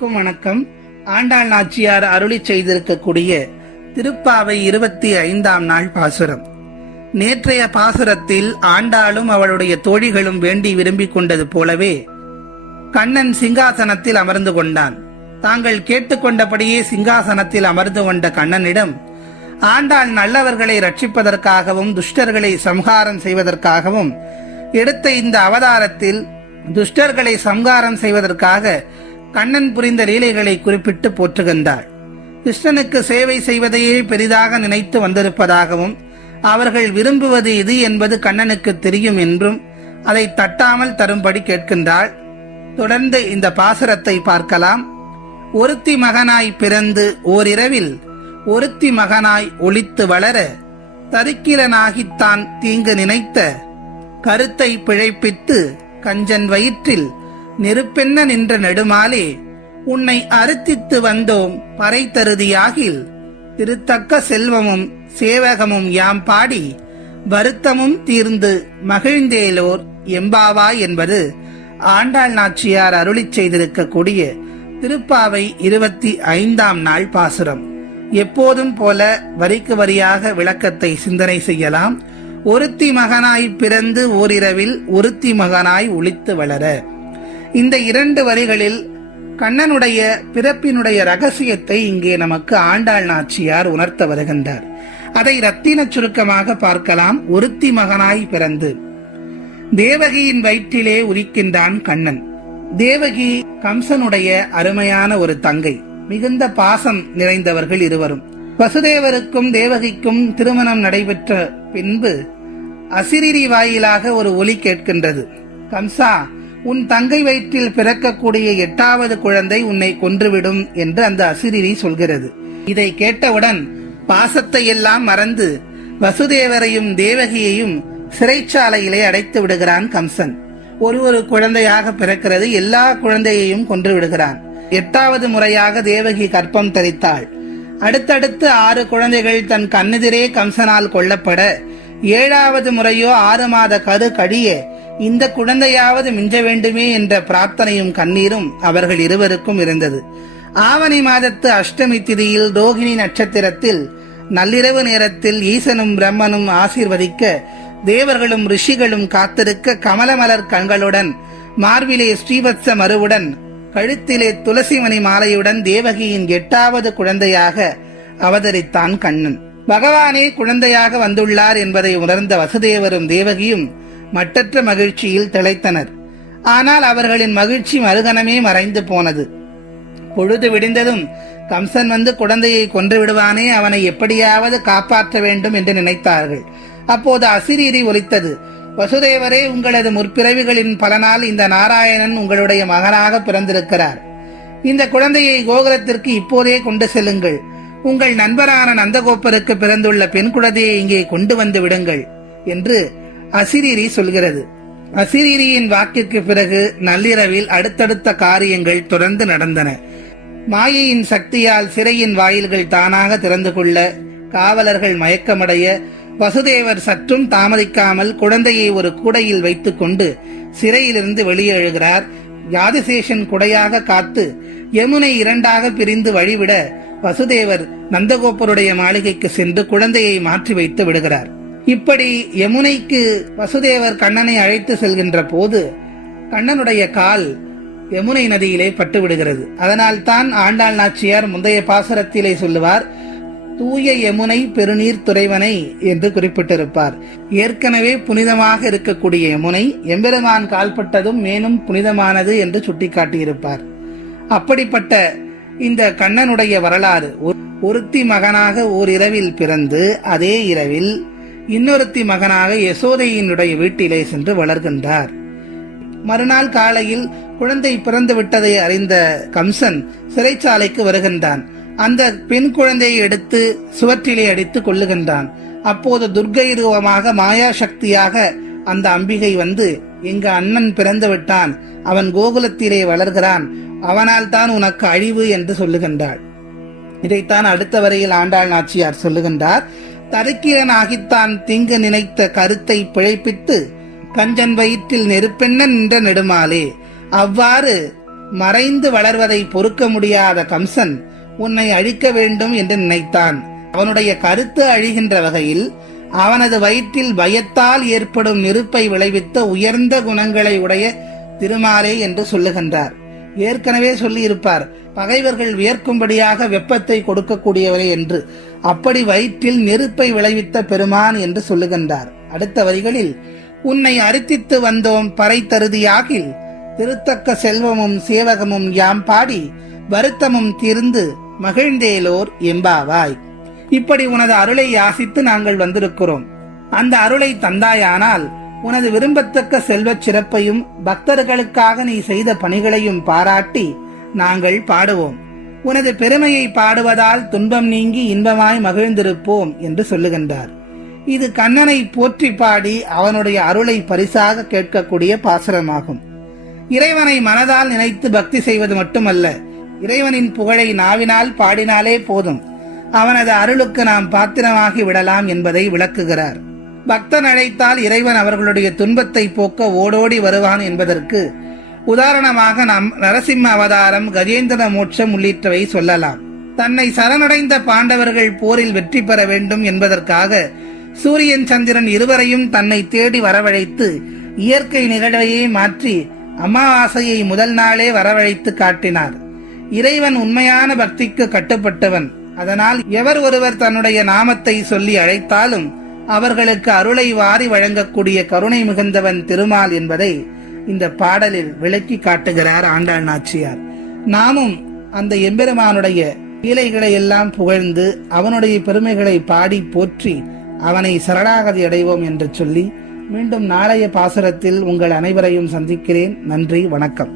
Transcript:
அனைவருக்கும் வணக்கம். ஆண்டாள் நாச்சியார் அருளி செய்திருக்கக்கூடிய திருப்பாவை 25ஆம் நாள் பாசுரம். நேற்றைய பாசுரத்தில் ஆண்டாளும் அவளுடைய தோழிகளும் வேண்டி விரும்பிக் கொண்டது போலவே கண்ணன் சிங்காசனத்தில் அமர்ந்து கொண்டான். தாங்கள் கேட்டுக்கொண்டபடியே சிங்காசனத்தில் அமர்ந்து கொண்ட கண்ணனிடம் ஆண்டாள் நல்லவர்களை ரட்சிப்பதற்காகவும் துஷ்டர்களை சம்ஹாரம் செய்வதற்காகவும் எடுத்த இந்த அவதாரத்தில் துஷ்டர்களை சம்ஹாரம் செய்வதற்காக கண்ணன் புரிந்த லீலைகளை குறிப்பிட்டு போற்றுகின்றாள். கிருஷ்ணனுக்கு சேவை செய்வதையே பெரிதாக நினைத்து வந்திருப்பதாகவும் அவர்கள் விரும்புவது இது என்பது கண்ணனுக்கு தெரியும் என்றும் அதை தட்டாமல் தரும்படி கேட்கின்றாள். தொடர்ந்து இந்த பாசுரத்தை பார்க்கலாம். ஒருத்தி மகனாய் பிறந்து ஓரிரவில் ஒருத்தி மகனாய் ஒளித்து வளர தரிக்கிலனாகித்தான் தீங்கு நினைத்த கருத்தை பிழைப்பித்து கஞ்சன் வயிற்றில் நெருப்பென்ன நின்ற நெடுமாலே உன்னை அறுத்தித்து வந்தோம் பறை தருதியாகில் திருத்தக்க செல்வமும் சேவகமும் யாம் பாடி வருத்தமும் தீர்ந்து மகிழ்ந்தேலோர் எம்பாவாய் என்பது ஆண்டாள் நாச்சியார் அருளி செய்திருக்கக்கூடிய திருப்பாவை 25ஆம் நாள் பாசுரம். எப்போதும் போல வரிக்கு வரியாக விளக்கத்தை சிந்தனை செய்யலாம். ஒருத்தி மகனாய் பிறந்து ஓரிரவில் ஒருத்தி மகனாய் ஒளித்து வளர. இந்த 2 வரிகளில் கண்ணனுடைய பிறப்பினுடைய ரகசியத்தை இங்கே நமக்கு ஆண்டாள் நாச்சியார் உணர்த்த வருகின்றார். அதை ரத்தின சுருக்கமாக பார்க்கலாம். ஒருத்தி மகனாய் பிறந்து தேவகியின் வயிற்றிலே உதிக்கின்றான் கண்ணன். தேவகி கம்சனுடைய அருமையான ஒரு தங்கை. மிகுந்த பாசம் நிறைந்தவர்கள் இருவரும். வசுதேவருக்கும் தேவகிக்கும் திருமணம் நடைபெற்ற பின்பு அசிரிரி வாயிலாக ஒரு ஒலி கேட்கின்றது. கம்சா, உன் தங்கை வயிற்றில் பிறக்கக்கூடிய 8வது குழந்தை உன்னை கொன்றுவிடும் என்று அந்த அசிரிரி சொல்கிறது. இதை கேட்டவுடன் பாசத்தை எல்லாம் மறந்து வசுதேவரையும் தேவகியையும் சிறைச்சாலையிலே அடைத்து விடுகிறான் கம்சன். ஒரு குழந்தையாக பிறக்கிறது. எல்லா குழந்தையையும் கொன்று விடுகிறான். 8வது முறையாக தேவகி கற்பம் தரித்தாள். அடுத்தடுத்து 6 குழந்தைகள் தன் கண்ணெதிரே கம்சனால் கொல்லப்பட 7வது முறையோ 6 மாத கரு கழிய இந்த குழந்தையாவது மிஞ்ச வேண்டுமே என்ற பிரார்த்தனையும் கண்ணீரும் அவர்கள் இருவருக்கும் இருந்தது. ஆவணி மாதத்து அஷ்டமி திதியில் ரோகிணி நட்சத்திரத்தில் நள்ளிரவு நேரத்தில் ஈசனும் பிரம்மனும் ஆசீர்வதிக்க தேவர்களும் ரிஷிகளும் காத்திருக்க கமலமலர் கண்களுடன் மார்பிலே ஸ்ரீவத்ச மருவுடன் கழுத்திலே துளசிமணி மாலையுடன் தேவகியின் 8வது குழந்தையாக அவதரித்தான் கண்ணன். பகவானே குழந்தையாக வந்துள்ளார் என்பதை உணர்ந்த வசுதேவரும் தேவகியும் மட்டற்ற மகிழ்ச்சியில் திளைத்தனர். ஆனால் அவர்களின் மகிழ்ச்சி மறுகணமே மறைந்து போனது. பொழுது விடிந்ததும் கம்சன் வந்து குழந்தையை கொன்று விடுவானே, அவனை எப்படியாவது காப்பாற்ற வேண்டும் என்று நினைத்தார்கள். அப்போது அசிரீரி ஒலித்தது. வசுதேவரே, உங்களது முற்பிறவிகளின் பலனால் இந்த நாராயணன் உங்களுடைய மகனாக பிறந்திருக்கிறார். இந்த குழந்தையை கோகுலத்திற்கு இப்போதே கொண்டு செல்லுங்கள். உங்கள் நண்பரான நந்தகோப்பருக்கு பிறந்துள்ள பெண் குழந்தையை இங்கே கொண்டு வந்து விடுங்கள் என்று அசிரீரி சொல்கிறது. அசிரீரியின் வாக்கிற்கு பிறகு நள்ளிரவில் அடுத்தடுத்த காரியங்கள் தொடர்ந்து நடந்தன. மாயையின் சக்தியால் சிறையின் வாயில்கள் தானாக திறந்து கொள்ள, காவலர்கள் மயக்கமடைய, வசுதேவர் சற்றும் தாமதிக்காமல் குழந்தையை ஒரு கூடையில் வைத்துக் கொண்டு சிறையிலிருந்து வெளியே எழுகிறார். யாதிசேஷன் குடையாக காத்து யமுனை 2ஆக பிரிந்து வழிவிட வசுதேவர் நந்தகோப்பருடைய மாளிகைக்கு சென்று குழந்தையை மாற்றி வைத்து விடுகிறார். இப்படி யமுனைக்கு வசுதேவர் கண்ணனை அழைத்து செல்கின்ற போது கண்ணனுடைய கால் யமுனை நதியிலே பட்டு விடுகிறது. அதனால் தான் ஆண்டாள் நாச்சியார் முந்தைய பாசுரத்திலே சொல்லுவார், தூய யமுனை பெருநீர் துறைவனை என்று குறிப்பிட்டிருப்பார். ஏற்கனவே புனிதமாக இருக்கக்கூடிய யமுனை எம்பெருமான் கால்பட்டதும் மேலும் புனிதமானது என்று சுட்டிக்காட்டியிருப்பார். அப்படிப்பட்ட இந்த கண்ணனுடைய வரலாறு, ஒருத்தி மகனாக ஓரிரவில் பிறந்து அதே இரவில் இன்னொருத்தி மகனாக யசோதையினுடைய வீட்டிலே சென்று வளர்கின்றார். மறுநாள் காலையில் குழந்தை பிறந்து விட்டதை அறிந்த கம்சன் சிறைச்சாலைக்கு வருகின்றான். அந்த பெண் குழந்தையை எடுத்து சுவற்றிலே அடித்து கொள்ளுகின்றான். அப்போது துர்க்கை ரூபமாக மாயா சக்தியாக அந்த அம்பிகை வந்து, எங்க அண்ணன் பிறந்து விட்டான், அவன் கோகுலத்திலே வளர்கிறான், அவனால் தான் உனக்கு அழிவு என்று சொல்லுகின்றாள். இதைத்தான் அடுத்த வரையில் ஆண்டாள் நாச்சியார் சொல்லுகின்றார். தரிக்கிலனாகித்தான் தீங்கு நினைத்த கருத்தை பிழைப்பித்து கஞ்சன் வயிற்றில் நெருப்பென்ன நின்ற நெடுமாலே. அவ்வாறு மறைந்து வளர்வதை பொறுக்க முடியாத கம்சன் உன்னை அழிக்க வேண்டும் என்று நினைத்தான். அவனுடைய கருத்து அழிகின்ற வகையில் அவனது வயிற்றில் பயத்தால் ஏற்படும் நெருப்பை விளைவித்த உயர்ந்த குணங்களை உடைய திருமாலே என்று சொல்லுகின்றார். ஏற்கனவே சொல்லி இருப்பார், பகைவர்கள் வியர்க்கும்படியாக வெப்பத்தை கொடுக்கக்கூடியவரே என்று. அப்படி வயிற்றில் நெருப்பை விளைவித்த பெருமான் என்று சொல்லுகின்றார். அடுத்த வரிகளில், உன்னை அரித்தித்து வந்தோம் பறை தருதியாகில் திருத்தக்க செல்வமும் சேவகமும் யாம் பாடி வருத்தமும் தீர்ந்து மகிழ்ந்தேலோர் எம்பாவாய். இப்படி உனது அருளை யாசித்து நாங்கள் வந்திருக்கிறோம். அந்த அருளை தந்தாயானால் உனது விரும்பத்தக்க செல்வச் சிறப்பையும் பக்தர்களுக்காக நீ செய்த பணிகளையும் பாராட்டி நாங்கள் பாடுவோம். உனது பெருமையை பாடுவதால் துன்பம் நீங்கி இன்பமாய் மகிழ்ந்திருப்போம் என்று சொல்லுகின்றார். இது கண்ணனை போற்றி பாடி அவனுடைய அருளை பரிசாக கேட்கக்கூடிய பாசுரமாகும். இறைவனை மனதால் நினைத்து பக்தி செய்வது மட்டுமல்ல, இறைவனின் புகழை நாவினால் பாடினாலே போதும், அவனது அருளுக்கு நாம் பாத்திரமாகி விடலாம் என்பதை விளக்குகிறார். பக்தன் அழைத்தால் இறைவன் அவர்களுடைய துன்பத்தை போக்க ஓடோடி வருவான் என்பதற்கு உதாரணமாக நாம் நரசிம்ம அவதாரம், கஜேந்திர மோட்சம் உள்ளிட்டவை சொல்லலாம். தன்னை சரணடைந்த பாண்டவர்கள் போரில் வெற்றி பெற வேண்டும் என்பதற்காக சூரியன் சந்திரன் இருவரையும் தன்னை தேடி வரவழைத்து இயற்கை நிகழ்வையே மாற்றி அமாவாசையை முதல் நாளே வரவழைத்து காட்டினார். இறைவன் உண்மையான பக்திக்கு கட்டுப்பட்டவன். அதனால் எவர் ஒருவர் தன்னுடைய நாமத்தை சொல்லி அழைத்தாலும் அவர்களுக்கு அருளை வாரி வழங்கக்கூடிய கருணை மிகுந்தவன் திருமால் என்பதை இந்த பாடலில் விளக்கி காட்டுகிறார் ஆண்டாள் நாச்சியார். நாமும் அந்த எம்பெருமானுடைய லீலைகளை எல்லாம் புகழ்ந்து அவனுடைய பெருமைகளை பாடி போற்றி அவனை சரணாகதி அடைவோம் என்று சொல்லி மீண்டும் நாளைய பாசுரத்தில் உங்கள் அனைவரையும் சந்திக்கிறேன். நன்றி, வணக்கம்.